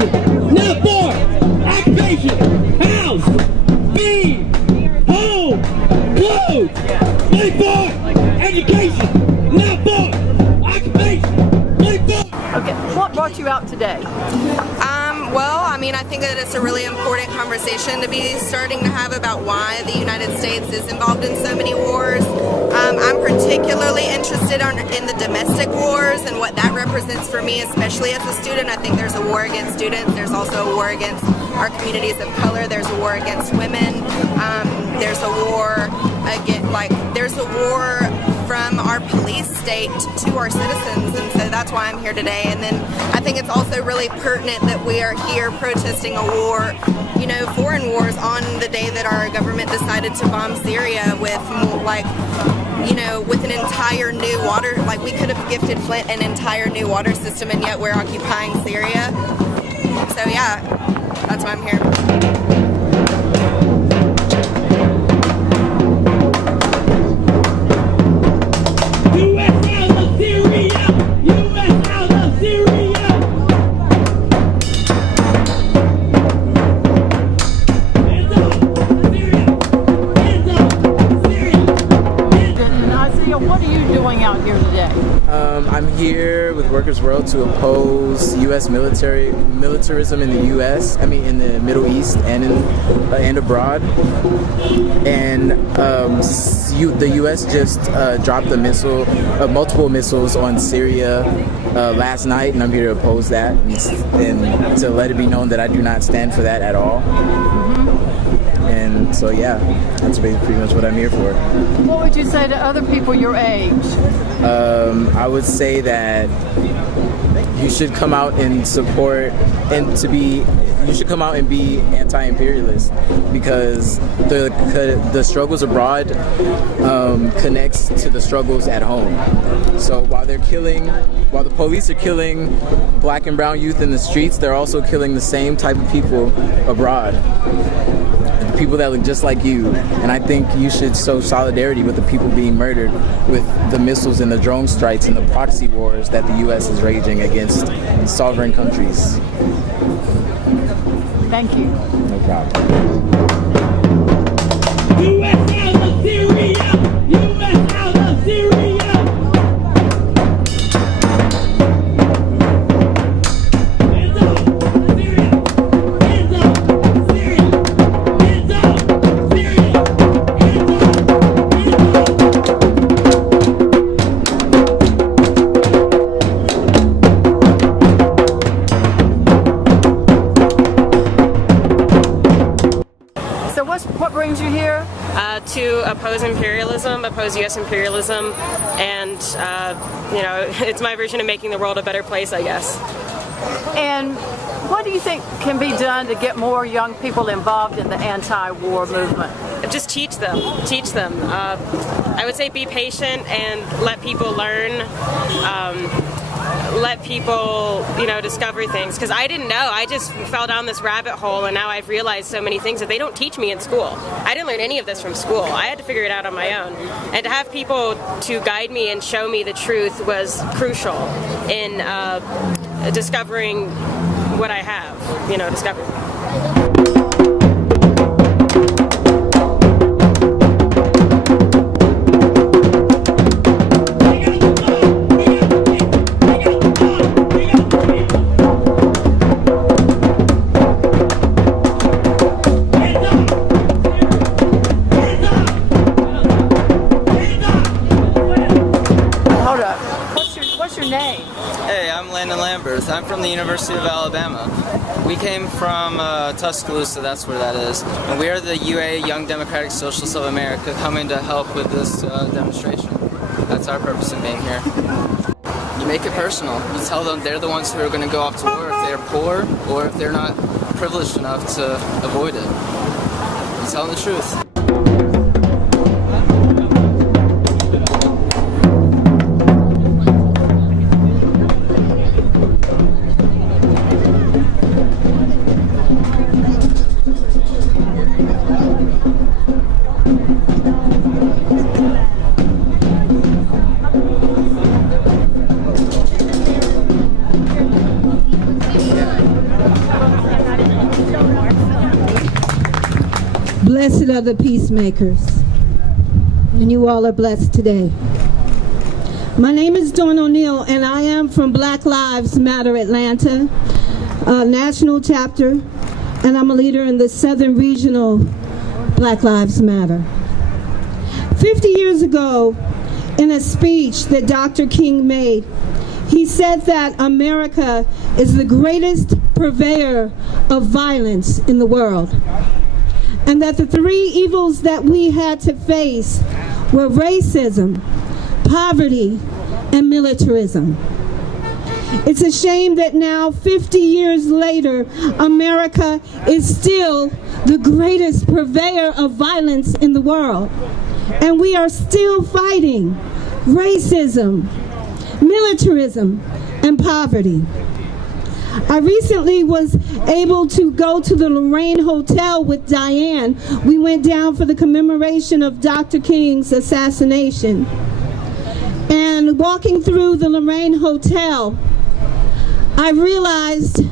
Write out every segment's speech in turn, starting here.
education, not for occupation, house, feed, home, clothes. Money for education, not for occupation, money for. Okay, what brought you out today? Well, I mean, I think that it's a really important conversation to be starting to have about why the United States is involved in so many wars. I'm particularly interested in the domestic wars and what that represents for me, especially as a student. I think there's a war against students. There's also a war against our communities of color. There's a war against women. There's a war against, there's a war from our police state to our citizens, and so that's why I'm here today. And then I think it's also really pertinent that we are here protesting a war, you know, foreign wars on the day that our government decided to bomb Syria with, you know, with an entire new water, we could have gifted Flint an entire new water system, and yet we're occupying Syria. So yeah, that's why I'm here. What are you doing out here today? I'm here with Workers' World to oppose U.S. militarism in the U.S. In the Middle East and abroad. And the U.S. just dropped multiple missiles on Syria last night, and I'm here to oppose that and to let it be known that I do not stand for that at all. And so yeah, that's pretty much what I'm here for. What would you say to other people your age? I would say that you should come out and support you should come out and be anti-imperialist, because the struggles abroad connects to the struggles at home. So while the police are killing black and brown youth in the streets, they're also killing the same type of people abroad. People that look just like you, and I think you should show solidarity with the people being murdered with the missiles and the drone strikes and the proxy wars that the U.S. is raging against sovereign countries. Thank you. No problem. U.S. out of Syria! U.S. out of Syria! What brings you here? To oppose imperialism, oppose U.S. imperialism, and it's my version of making the world a better place, I guess. And what do you think can be done to get more young people involved in the anti-war movement? Just teach them. I would say be patient and let people learn. Let people, discover things, because I didn't know. I just fell down this rabbit hole, and now I've realized so many things that they don't teach me in school. I didn't learn any of this from school. I had to figure it out on my own. And to have people to guide me and show me the truth was crucial in discovering what I have, discovering. What's your name? Hey, I'm Landon Lambert. I'm from the University of Alabama. We came from Tuscaloosa, that's where that is. And we are the UA, Young Democratic Socialists of America, coming to help with this demonstration. That's our purpose in being here. You make it personal. You tell them they're the ones who are going to go off to war if they're poor or if they're not privileged enough to avoid it. You tell them the truth. Blessed are the peacemakers. And you all are blessed today. My name is Dawn O'Neill, and I am from Black Lives Matter Atlanta, national chapter, and I'm a leader in the Southern Regional Black Lives Matter. 50 years ago, in a speech that Dr. King made, he said that America is the greatest purveyor of violence in the world, and that the three evils that we had to face were racism, poverty, and militarism. It's a shame that now, 50 years later, America is still the greatest purveyor of violence in the world. And we are still fighting racism, militarism, and poverty. I recently was able to go to the Lorraine Hotel with Diane. We went down for the commemoration of Dr. King's assassination. And walking through the Lorraine Hotel, I realized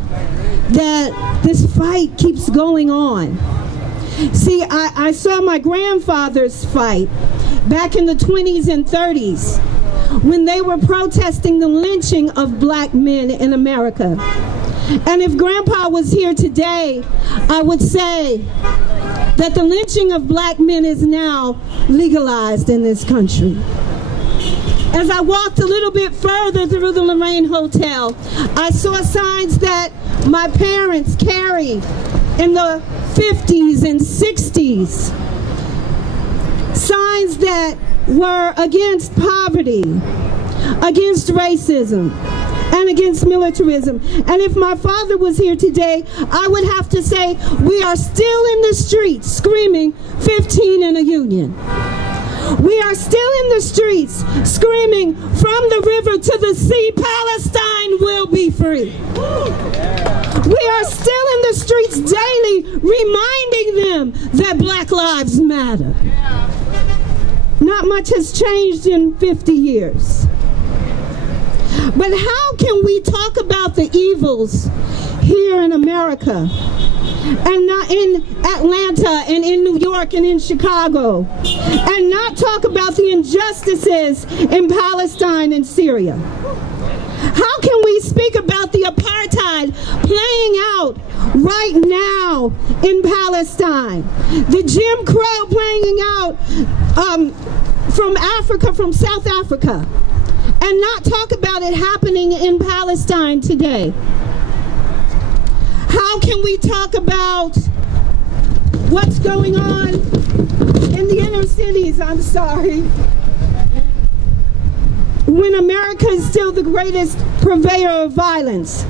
that this fight keeps going on. See, I saw my grandfather's fight back in the 20s and 30s when they were protesting the lynching of black men in America. And if Grandpa was here today, I would say that the lynching of black men is now legalized in this country. As I walked a little bit further through the Lorraine Hotel, I saw signs that my parents carried in the 50s and 60s. Signs that were against poverty, against racism, and against militarism. And if my father was here today, I would have to say, we are still in the streets screaming 15 in a union. We are still in the streets screaming from the river to the sea, Palestine will be free. We are still in the streets daily reminding them that Black Lives Matter. Not much has changed in 50 years. But how can we talk about the evils here in America and not in Atlanta and in New York and in Chicago, and not talk about the injustices in Palestine and Syria? How can we speak about the apartheid playing out right now in Palestine? The Jim Crow playing out from Africa, from South Africa, and not talk about it happening in Palestine today? How can we talk about what's going on in the inner cities, when America is still the greatest purveyor of violence?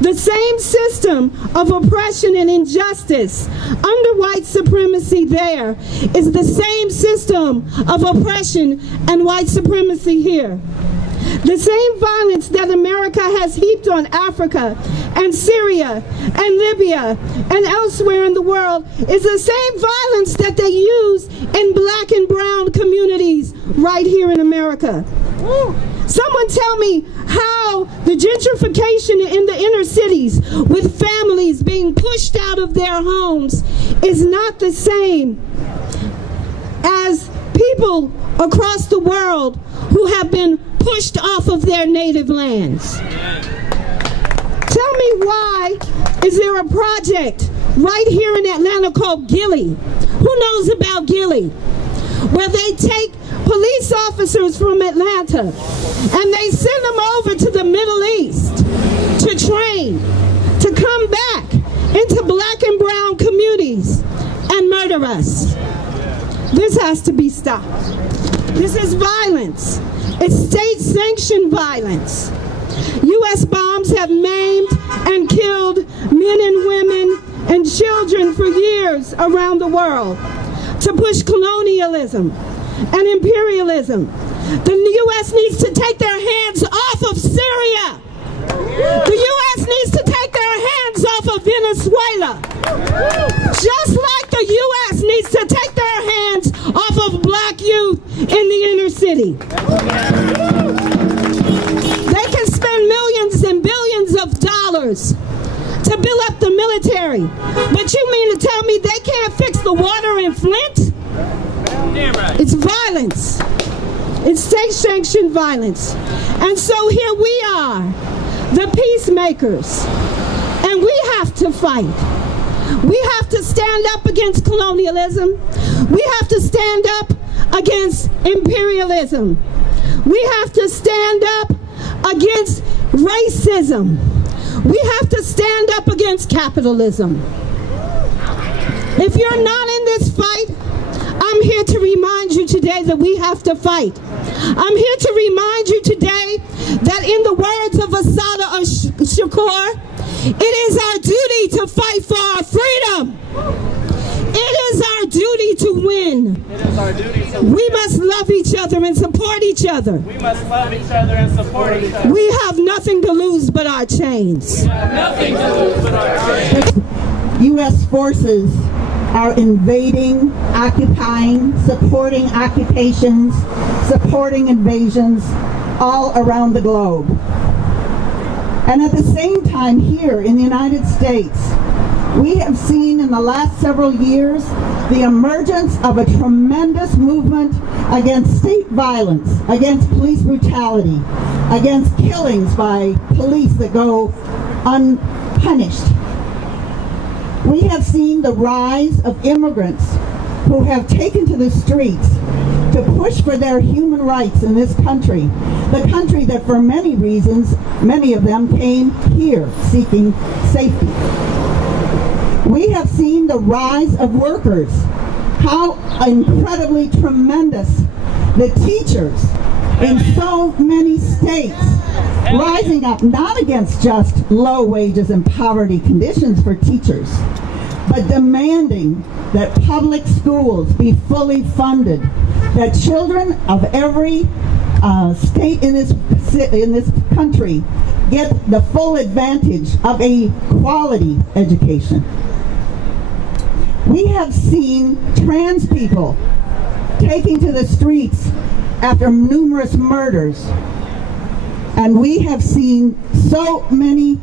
The same system of oppression and injustice under white supremacy there is the same system of oppression and white supremacy here. The same violence that America has heaped on Africa and Syria and Libya and elsewhere in the world is the same violence that they use in black and brown communities right here in America. Someone tell me how the gentrification in the inner cities, with families being pushed out of their homes, is not the same as people across the world who have been pushed off of their native lands. Tell me, why is there a project right here in Atlanta called Gilly? Who knows about Gilly? Where they take police officers from Atlanta and they send them over to the Middle East to train, to come back into black and brown communities and murder us. This has to be stopped. This is violence. It's state-sanctioned violence. U.S. bombs have maimed and killed men and women and children for years around the world to push colonialism and imperialism. The U.S. needs to take their hands off of Syria. The U.S. needs to take their hands off of Venezuela. Just like the U.S. needs to take their hands off of black youth in the inner city. They can spend millions and billions of dollars to build up the military military. But you mean to tell me they can't fix the water in Flint? Damn right. It's violence. It's state-sanctioned violence. And so here we are, the peacemakers, and we have to fight. We have to stand up against colonialism. We have to stand up against imperialism. We have to stand up against racism. We have to stand up against capitalism. If you're not in this fight, I'm here to remind you today that we have to fight. I'm here to remind you today that in the words of Assata Shakur, it is our duty to fight for our freedom. It is our duty to win. It is our duty to We must love each other and support each other. We must love each other and support each other. We have nothing to lose but our chains. Nothing to lose but our chains. U.S. forces are invading, occupying, supporting occupations, supporting invasions all around the globe. And at the same time here in the United States, we have seen in the last several years the emergence of a tremendous movement against state violence, against police brutality, against killings by police that go unpunished. We have seen the rise of immigrants who have taken to the streets to push for their human rights in this country, the country that for many reasons, many of them came here seeking safety. We have seen the rise of workers, how incredibly tremendous the teachers in so many states rising up, not against just low wages and poverty conditions for teachers, but demanding that public schools be fully funded, that children of every state in this country get the full advantage of a quality education. We have seen trans people taking to the streets after numerous murders. And we have seen so many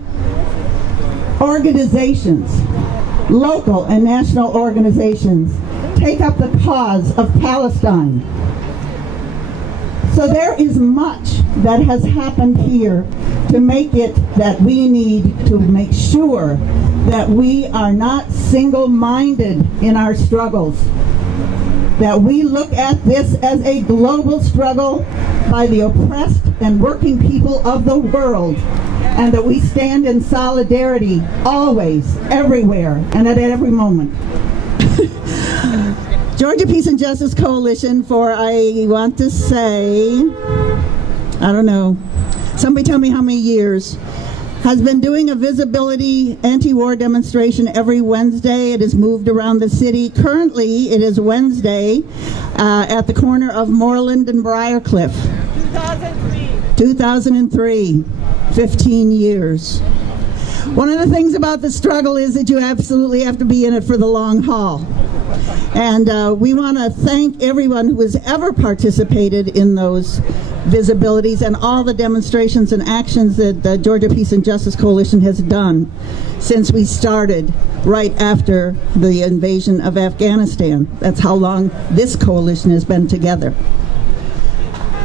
organizations, local and national organizations, take up the cause of Palestine. So there is much that has happened here to make it that we need to make sure that we are not single-minded in our struggles, that we look at this as a global struggle by the oppressed and working people of the world, and that we stand in solidarity always, everywhere, and at every moment. Georgia Peace and Justice Coalition for, I want to say, I don't know, somebody tell me how many years, has been doing a visibility anti-war demonstration every Wednesday. It has moved around the city. Currently, it is Wednesday at the corner of Moreland and Briarcliff. 2003, 15 years. One of the things about the struggle is that you absolutely have to be in it for the long haul. And we want to thank everyone who has ever participated in those visibilities and all the demonstrations and actions that the Georgia Peace and Justice Coalition has done since we started right after the invasion of Afghanistan. That's how long this coalition has been together.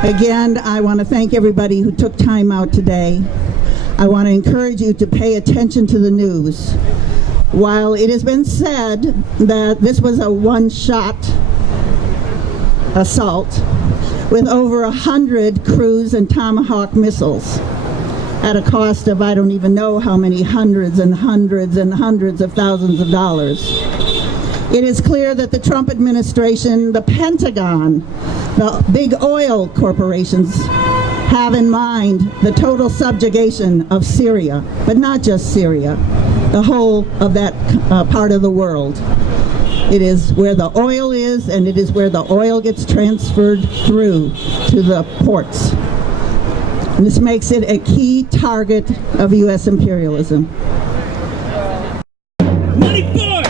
Again, I want to thank everybody who took time out today. I want to encourage you to pay attention to the news. While it has been said that this was a one-shot assault with over 100 cruise and Tomahawk missiles at a cost of I don't even know how many hundreds and hundreds and hundreds of thousands of dollars, it is clear that the Trump administration, the Pentagon, the big oil corporations have in mind the total subjugation of Syria, but not just Syria, the whole of that part of the world. It is where the oil is, and it is where the oil gets transferred through to the ports. And this makes it a key target of U.S. imperialism. Money for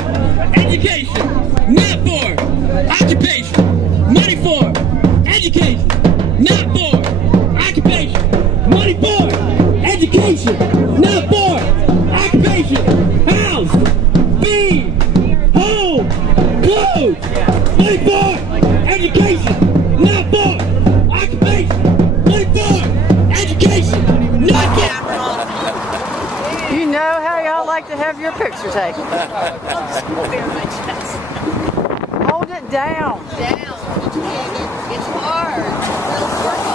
education, not for occupation. Money for education, not for occupation. Money for education, not for occupation. House. Not camera off. You know how y'all like to have your picture taken. Hold it down. Down. It's hard.